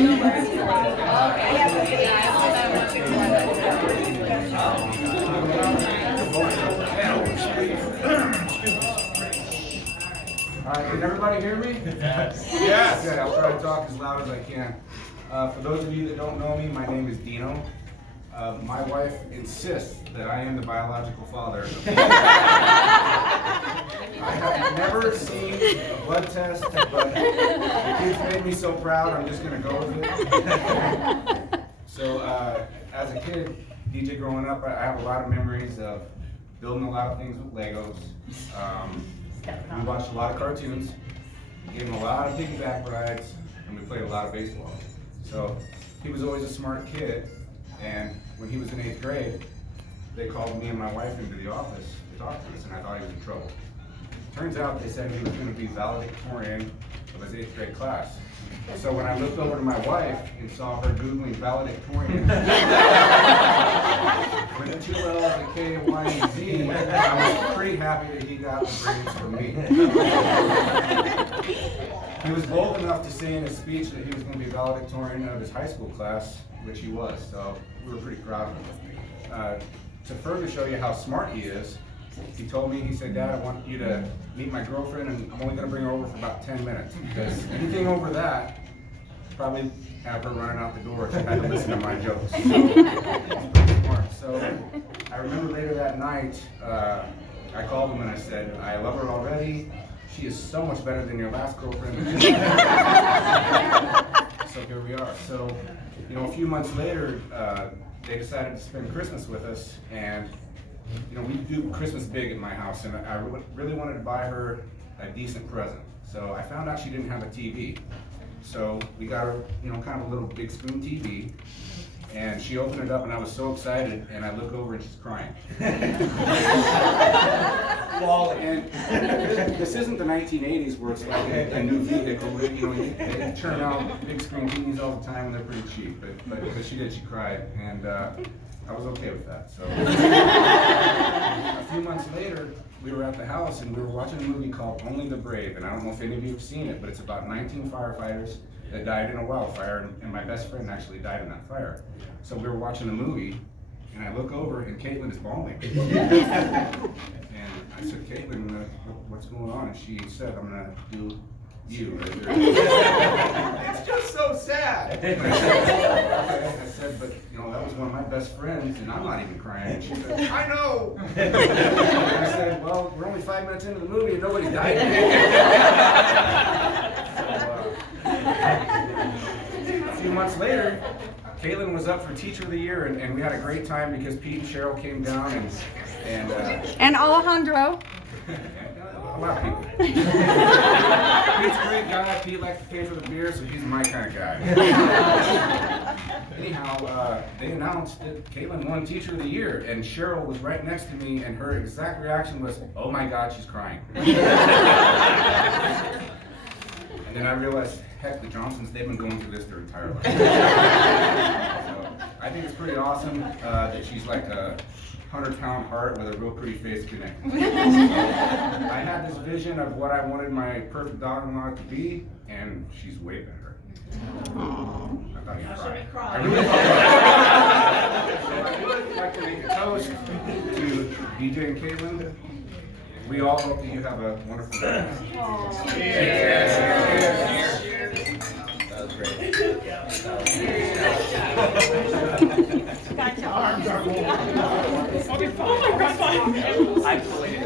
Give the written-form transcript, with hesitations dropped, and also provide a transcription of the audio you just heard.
All right, can everybody hear me? Yes. Yes. Good, I'll try to talk as loud as I can. For those of you that don't know me, my name is Dino. My wife insists that I am the biological father. I have never seen a blood test, but the kids made me so proud, I'm just going to go with it. So, as a kid, DJ growing up, I have a lot of memories of building a lot of things with Legos. We watched a lot of cartoons, gave him a lot of piggyback rides, and we played a lot of baseball. So he was always a smart kid, and when he was in 8th grade, they called me and my wife into the office to talk to us, and I thought he was in trouble. Turns out they said he was going to be valedictorian of his 8th grade class. So when I looked over to my wife and saw her Googling valedictorian, with 2 L's, a K, a Y, and a Z, I was pretty happy that he got the grades from me. He was bold enough to say in his speech that he was going to be valedictorian of his high school class, which he was, so we were pretty proud of him. To further show you how smart he is, he told me, he said, "Dad, I want you to meet my girlfriend, and I'm only going to bring her over for about 10 minutes, because anything over that, probably have her running out the door if she had to listen to my jokes." So, he's pretty smart. So I remember later that night, I called him and I said, "I love her already. She is so much better than your last girlfriend." So here we are. So, you know, a few months later, they decided to spend Christmas with us, and you know, we do Christmas big at my house, and I really wanted to buy her a decent present. So I found out she didn't have a TV. So we got her, you know, kind of a little big screen TV, and she opened it up, and I was so excited, and I look over and she's crying. Well, and this isn't the 1980s where it's like a new vehicle. You know, they turn out big screen TVs all the time, and they're pretty cheap. But because she did, she cried, and I was okay with that. So a few months later, we were at the house and we were watching a movie called Only the Brave, and I don't know if any of you have seen it, but it's about 19 firefighters that died in a wildfire, and my best friend actually died in that fire. So we were watching the movie, and I look over and Caitlin is bawling. And I said, "Caitlin, what's going on?" And she said, "I'm gonna do you." It's just so sad. And I said, "But you know, that was one of my best friends, and I'm not even crying." And she said, "I know." And I said, "Well, we're only 5 minutes into the movie and nobody's died." A few months later, Caitlin was up for Teacher of the Year, and we had a great time because Pete and Cheryl came down and Alejandro. A lot of people. Pete's a great guy. Pete likes to pay for the beer, so he's my kind of guy. Anyhow, they announced that Caitlin won Teacher of the Year, and Cheryl was right next to me, and her exact reaction was, "Oh my God, she's crying." And then I realized, heck, the Johnsons, they've been going through this their entire life. So I think it's pretty awesome that she's like a 100-pound heart with a real pretty face connected. So I had this vision of what I wanted my perfect daughter-in-law to be, and she's way better. I thought you'd cry. I really thought. So I would like to make a toast to DJ and Caitlin. We all hope that you have a wonderful day. Cheers. That was great. Got your arms. Oh my God.